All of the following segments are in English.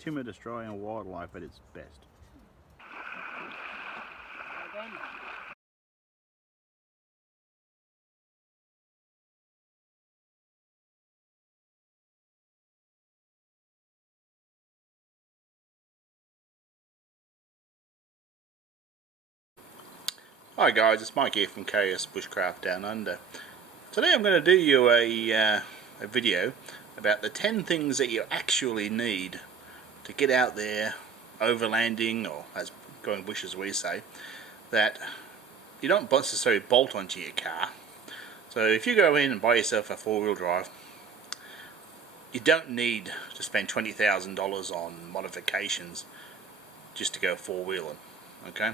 timid Australian wildlife at its best. Hi guys, it's Mike here from KS Bushcraft Down Under. Today I'm going to do you a video about the 10 things that you actually need to get out there overlanding, or as going bush as we say, that you don't necessarily bolt onto your car. So if you go in and buy yourself a four-wheel drive, you don't need to spend $20,000 on modifications just to go four-wheeling, okay?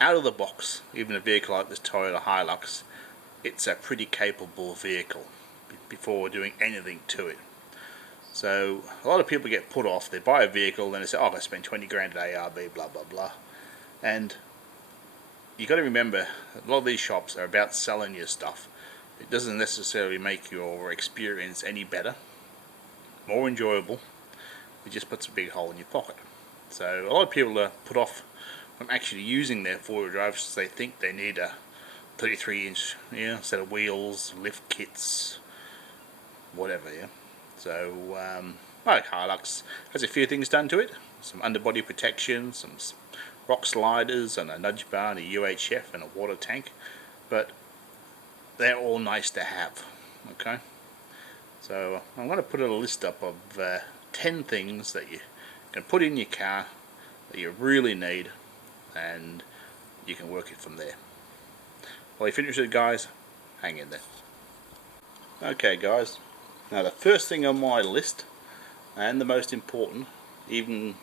Out of the box, even a vehicle like this Toyota Hilux, it's a pretty capable vehicle before doing anything to it. So a lot of people get put off. They buy a vehicle and they say, oh, I spent 20 grand at ARB, blah blah blah. And you got to remember, a lot of these shops are about selling your stuff. It doesn't necessarily make your experience any better, more enjoyable. It just puts a big hole in your pocket. So a lot of people are put off from actually using their four-wheel drives. They think they need a 33-inch set of wheels, lift kits, whatever. So my Hilux has a few things done to it: some underbody protection, some rock sliders, and a nudge bar, and a UHF, and a water tank. But they're all nice to have. Okay. So I'm going to put a list up of 10 things that you can put in your car that you really need, and you can work it from there. Well, if you're interested, guys, hang in there. Okay guys, now the first thing on my list, and the most important, even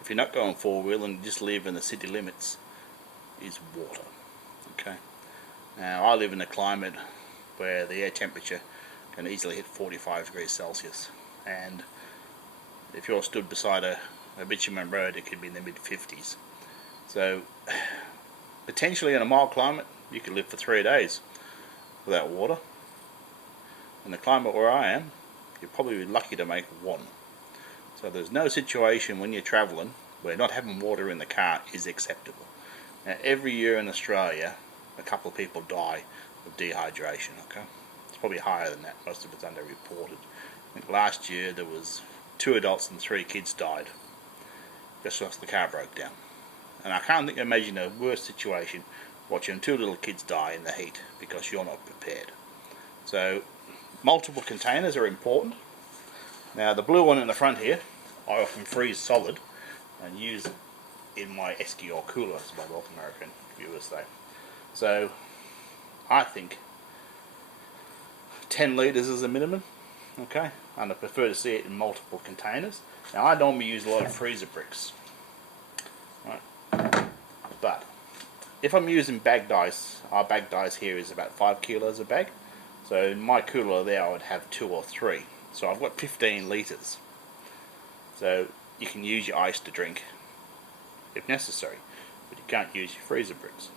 if you're not going four-wheel and you just live in the city limits, is water. Okay. Now I live in a climate where the air temperature can easily hit 45 degrees Celsius, and if you're stood beside a bitumen road, it could be in the mid-50s. So potentially in a mild climate you could live for 3 days without water. In the climate where I am, you're probably lucky to make one. So there's no situation when you're travelling where not having water in the car is acceptable. Now every year in Australia a couple of people die of dehydration. Okay, it's probably higher than that. Most of it's underreported. I think last year there was 2 adults and 3 kids died just because the car broke down. And I can't imagine a worse situation watching 2 little kids die in the heat because you're not prepared. So multiple containers are important. Now the blue one in the front here I often freeze solid and use in my esky or cooler, as my North American viewers say. So I think 10 litres is the minimum, okay, and I prefer to see it in multiple containers. Now I normally use a lot of freezer bricks, right? But if I'm using bagged ice, our bagged ice here is about 5 kilos a bag. So in my cooler there I would have 2 or 3. So I've got 15 litres. So you can use your ice to drink if necessary, but you can't use your freezer bricks.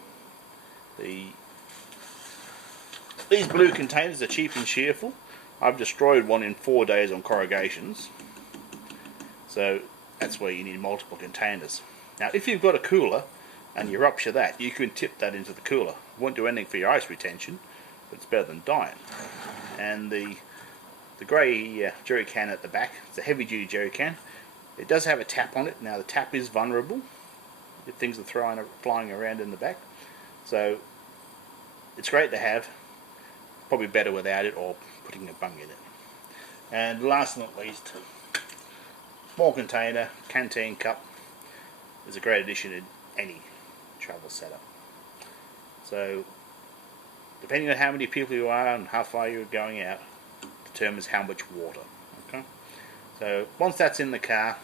These blue containers are cheap and cheerful. I've destroyed one in 4 days on corrugations. So that's where you need multiple containers. Now if you've got a cooler and you rupture that, you can tip that into the cooler. It won't do anything for your ice retention, but it's better than dying. And the grey jerry can at the back, it's a heavy duty jerry can. It does have a tap on it. Now the tap is vulnerable if things are flying around in the back. So it's great to have, probably better without it or putting a bung in it. And last but not least, small container, canteen cup is a great addition in any travel setup. So depending on how many people you are and how far you're going out determines how much water. Okay, so once that's in the car,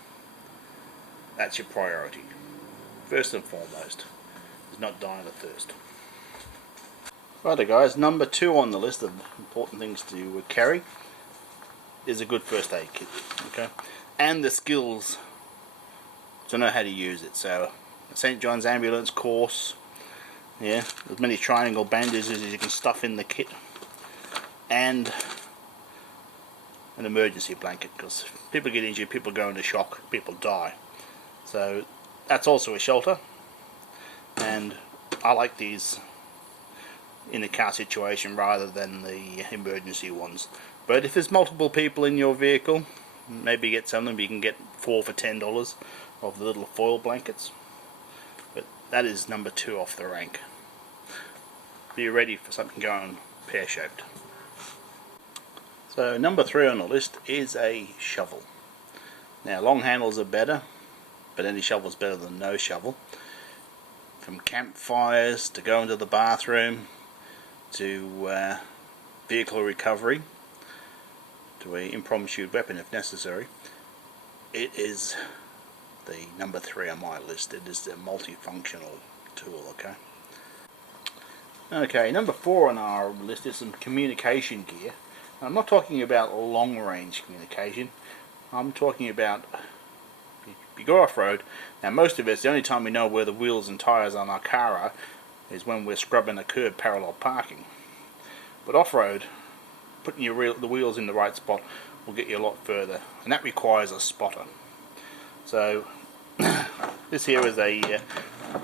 that's your priority. First and foremost is not dying of thirst. Righto guys, number 2 on the list of important things to carry is a good first aid kit, okay, and the skills to know how to use it. So a St. John's ambulance course, as many triangle bandages as you can stuff in the kit, and an emergency blanket, because people get injured, people go into shock, people die. So that's also a shelter, and I like these in a car situation rather than the emergency ones. But if there's multiple people in your vehicle, maybe get some of them. You can get 4 for $10 of the little foil blankets. But that is number 2 off the rank. Be ready for something going pear-shaped. So number 3 on the list is a shovel. Now long handles are better, but any shovel is better than no shovel. From campfires to going to the bathroom to vehicle recovery to an impromptu weapon if necessary, it is the number 3 on my list. It is a multifunctional tool. Okay, number 4 on our list is some communication gear. I'm not talking about long range communication. I'm talking about, you go off-road. Now most of us, the only time we know where the wheels and tyres on our car are is when we're scrubbing a curb parallel parking. But off-road, putting the wheels in the right spot will get you a lot further, and that requires a spotter. So this here is a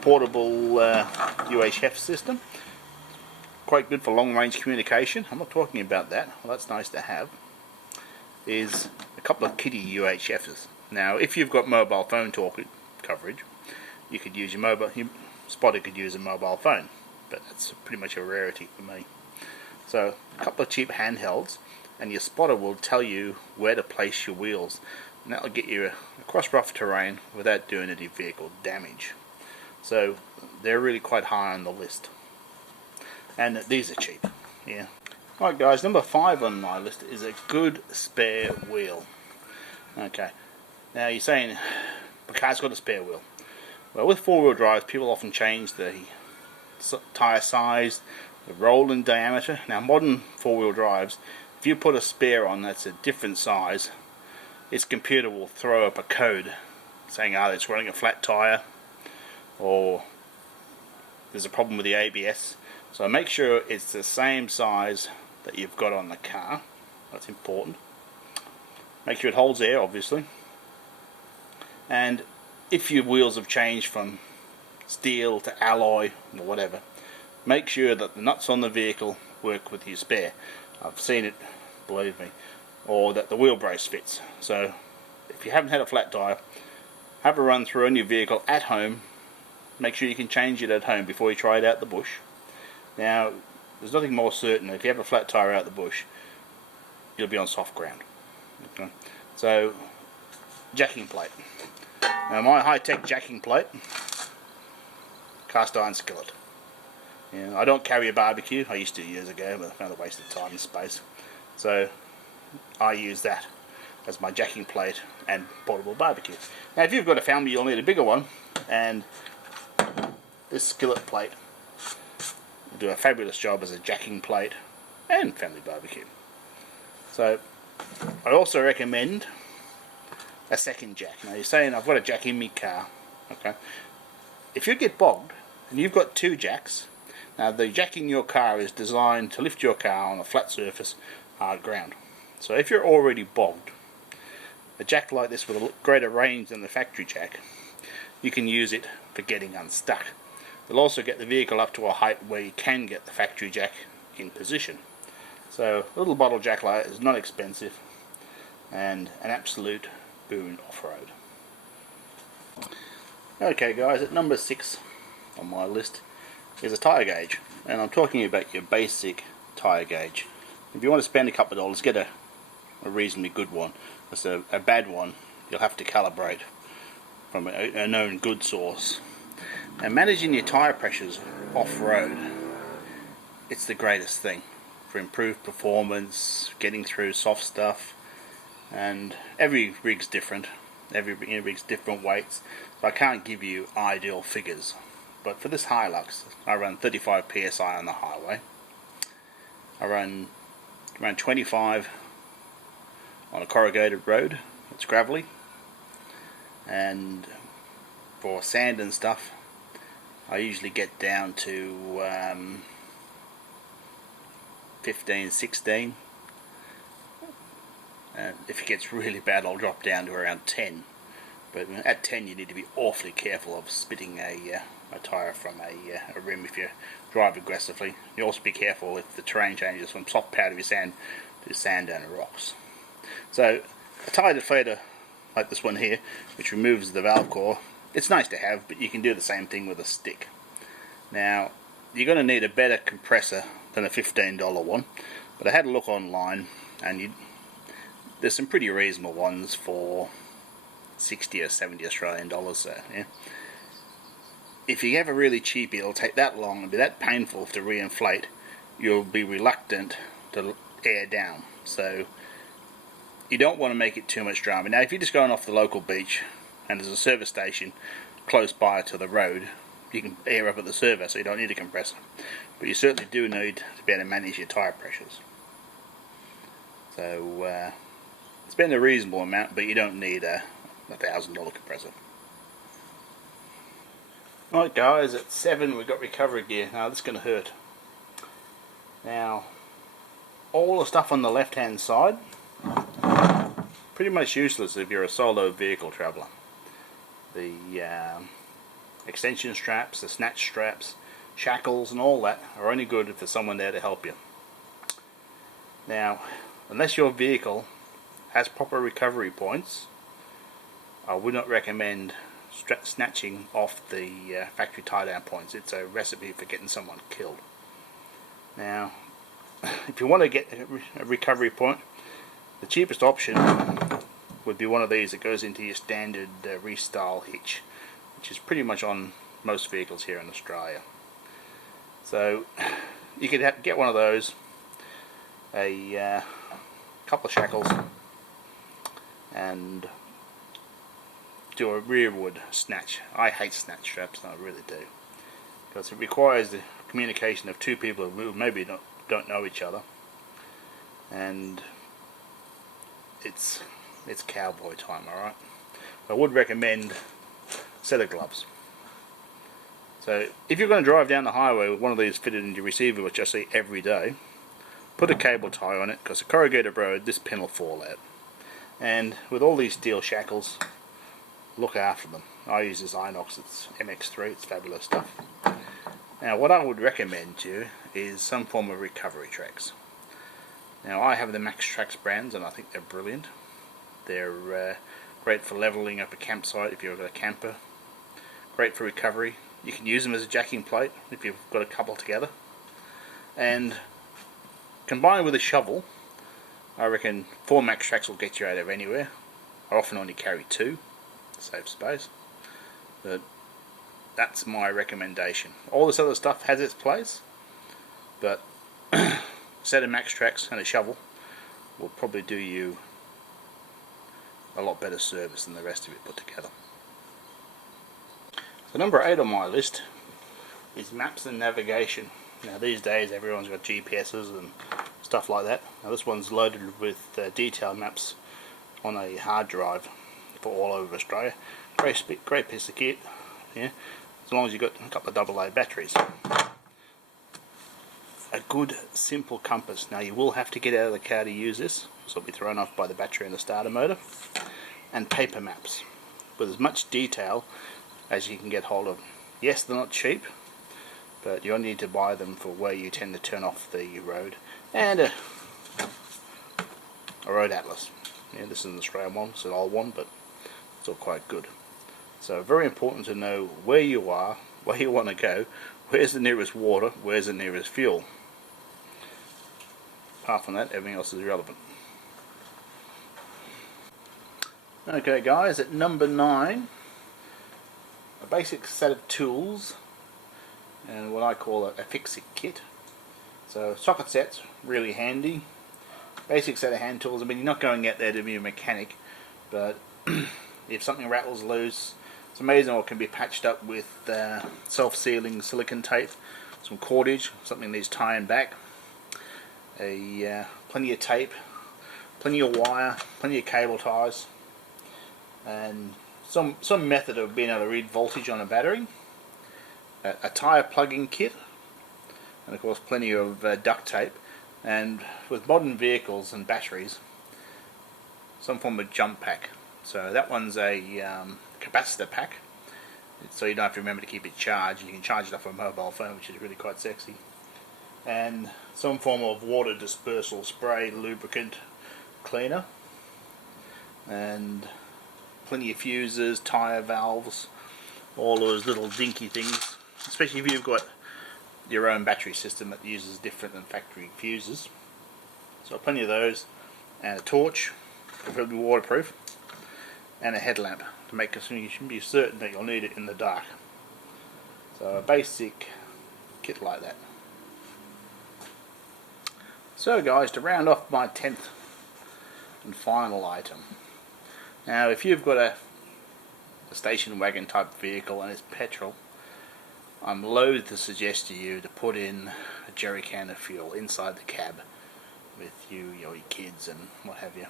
portable UHF system. Quite good for long range communication. I'm not talking about that, well that's nice to have, is a couple of kitty UHFs. Now if you've got mobile phone talk coverage, you could use your spotter could use a mobile phone, but that's pretty much a rarity for me. So a couple of cheap handhelds, and your spotter will tell you where to place your wheels, and that will get you across rough terrain without doing any vehicle damage. So they're really quite high on the list. And these are cheap, yeah. Alright guys, number 5 on my list is a good spare wheel. Okay, now you're saying, the car's got a spare wheel. Well, with 4-wheel drives, people often change the tyre size, the roll in diameter. Now modern 4-wheel drives, if you put a spare on that's a different size, its computer will throw up a code saying either it's running a flat tyre or there's a problem with the ABS. So make sure it's the same size that you've got on the car. That's important. Make sure it holds air, obviously. And if your wheels have changed from steel to alloy or whatever, make sure that the nuts on the vehicle work with your spare. I've seen it, believe me. Or that the wheel brace fits. So if you haven't had a flat tyre, have a run through on your vehicle at home. Make sure you can change it at home before you try it out the bush. Now, there's nothing more certain. If you have a flat tyre out the bush, you'll be on soft ground. Okay. So, jacking plate. Now, my high-tech jacking plate, cast iron skillet. I don't carry a barbecue. I used to years ago, but I found a waste of time and space. So, I use that as my jacking plate and portable barbecue. Now, if you've got a family, you'll need a bigger one, and this skillet plate will do a fabulous job as a jacking plate and family barbecue. So I also recommend a second jack. Now you're saying I've got a jack in my car, okay? If you get bogged and you've got 2 jacks, now the jack in your car is designed to lift your car on a flat surface, hard ground. So if you're already bogged, a jack like this with a greater range than the factory jack, you can use it for getting unstuck. You'll also get the vehicle up to a height where you can get the factory jack in position. So a little bottle jack like that is not expensive and an absolute boon off-road. Okay guys, at number 6 on my list is a tyre gauge, and I'm talking about your basic tyre gauge. If you want to spend a couple of dollars, get a reasonably good one. Because a bad one you'll have to calibrate from a known good source. And managing your tyre pressures off-road, it's the greatest thing for improved performance, getting through soft stuff, and every rig's different. Every rig's different weights, so I can't give you ideal figures. But for this Hilux, I run 35 psi on the highway. I run around 25 on a corrugated road. It's gravelly, and for sand and stuff, I usually get down to 15, 16, If it gets really bad, I'll drop down to around 10. But at 10 you need to be awfully careful of spitting a tyre from a rim if you drive aggressively. You also be careful if the terrain changes from soft powdery sand to sand and rocks. So a tyre deflator like this one here, which removes the valve core, it's nice to have, but you can do the same thing with a stick. Now you're going to need a better compressor than a $15 one, but I had a look online and there's some pretty reasonable ones for 60 or 70 Australian dollars. So yeah, if you have a really cheap, it'll take that long and be that painful to reinflate, you'll be reluctant to air down. So you don't want to make it too much drama. Now if you're just going off the local beach and there's a service station close by to the road, you can air up at the servo, so you don't need a compressor. But you certainly do need to be able to manage your tyre pressures. So spend a reasonable amount, but you don't need a $1,000 compressor. Right guys, at 7 we've got recovery gear. Now this is going to hurt. Now all the stuff on the left hand side, pretty much useless if you're a solo vehicle traveller. The extension straps, the snatch straps, shackles and all that are only good if there's someone there to help you. Now unless your vehicle has proper recovery points, I would not recommend snatching off the factory tie down points. It's a recipe for getting someone killed. Now if you want to get a recovery point, the cheapest option would be one of these that goes into your standard restyle hitch, which is pretty much on most vehicles here in Australia. So you could get one of those, a couple of shackles, and do a rearward snatch. I hate snatch straps, I really do, because it requires the communication of two people who maybe don't know each other, and it's cowboy time. Alright, I would recommend a set of gloves. So if you're going to drive down the highway with one of these fitted into your receiver, which I see every day, put a cable tie on it, because a corrugated road, this pin will fall out. And with all these steel shackles, look after them. I use this Inox, it's MX3, it's fabulous stuff. Now what I would recommend to you is some form of recovery tracks. Now I have the Max Trax brands and I think they're brilliant. They're great for levelling up a campsite if you've got a camper. Great for recovery. You can use them as a jacking plate if you've got a couple together. And combined with a shovel, I reckon 4 Max Trax will get you out of anywhere. I often only carry 2 to save space, but that's my recommendation. All this other stuff has its place, but a set of Max Trax and a shovel will probably do you a lot better service than the rest of it put together. So number 8 on my list is maps and navigation. Now these days everyone's got GPSs and stuff like that. Now this one's loaded with detailed maps on a hard drive for all over Australia. Great piece of kit, yeah, as long as you've got a couple of AA batteries. A good simple compass. Now you will have to get out of the car to use this, so it'll be thrown off by the battery and the starter motor. And paper maps with as much detail as you can get hold of. Yes, they're not cheap, but you only need to buy them for where you tend to turn off the road. And a road atlas. Yeah, this is an Australian one, it's an old one, but it's still quite good. So very important to know where you are, where you want to go, where's the nearest water, where's the nearest fuel. Apart from that, everything else is irrelevant. Okay guys, at number 9, a basic set of tools and what I call a fix-it kit. So socket sets, really handy. Basic set of hand tools. I mean, you're not going out there to be a mechanic, but if something rattles loose, it's amazing what can be patched up with self-sealing silicone tape, some cordage, something needs tying back, plenty of tape, plenty of wire, plenty of cable ties, and some method of being able to read voltage on a battery, a tyre plugging kit, and of course plenty of duct tape. And with modern vehicles and batteries, some form of jump pack. So that one's a capacitor pack, so you don't have to remember to keep it charged. You can charge it off a mobile phone, which is really quite sexy. And some form of water dispersal spray lubricant cleaner, and plenty of fuses, tyre valves, all those little dinky things, especially if you've got your own battery system that uses different than factory fuses. So plenty of those, and a torch, preferably waterproof, and a headlamp to make it so you can be certain that you'll need it in the dark. So a basic kit like that. So guys, to round off my 10th and final item. Now if you've got a station wagon type vehicle and it's petrol, I'm loath to suggest to you to put in a jerry can of fuel inside the cab with you, your kids and what have you.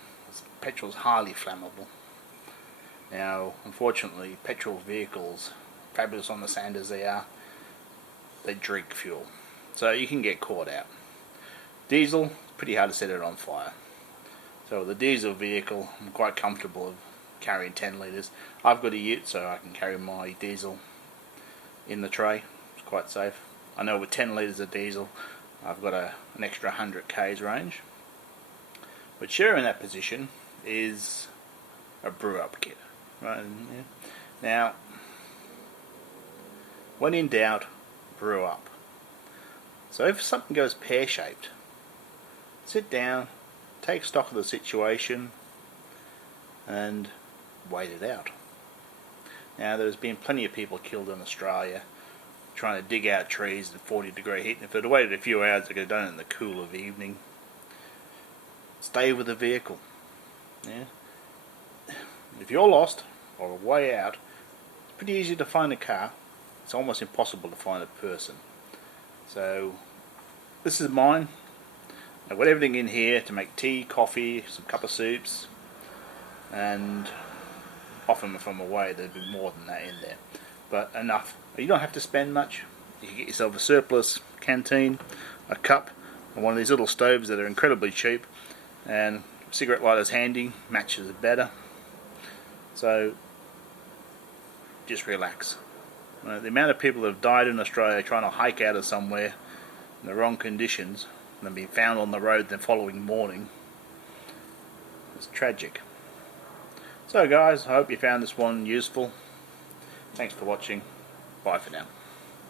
Petrol's highly flammable. Now unfortunately petrol vehicles, fabulous on the sand as they are, they drink fuel, so you can get caught out. Diesel, pretty hard to set it on fire. So with a diesel vehicle, I'm quite comfortable of carrying 10 litres. I've got a ute, so I can carry my diesel in the tray. It's quite safe. I know with 10 litres of diesel, I've got an extra 100 k's range. But sharing that position is a brew up kit. Right? Yeah. Now, when in doubt, brew up. So if something goes pear-shaped, sit down, take stock of the situation, and wait it out. Now there's been plenty of people killed in Australia trying to dig out trees in 40-degree heat, and if they'd waited a few hours they could have done it in the cool of evening. Stay with the vehicle. Yeah. If you're lost or way out, it's pretty easy to find a car. It's almost impossible to find a person. So this is mine. I've got everything in here to make tea, coffee, some cup of soups, and often if I'm away there'll be more than that in there, but enough. You don't have to spend much. You can get yourself a surplus canteen, a cup, and one of these little stoves that are incredibly cheap, and cigarette lighters handy, matches are better. So just relax. The amount of people that have died in Australia trying to hike out of somewhere in the wrong conditions and being found on the road the following morning is tragic. So guys, I hope you found this one useful. Thanks for watching. Bye for now.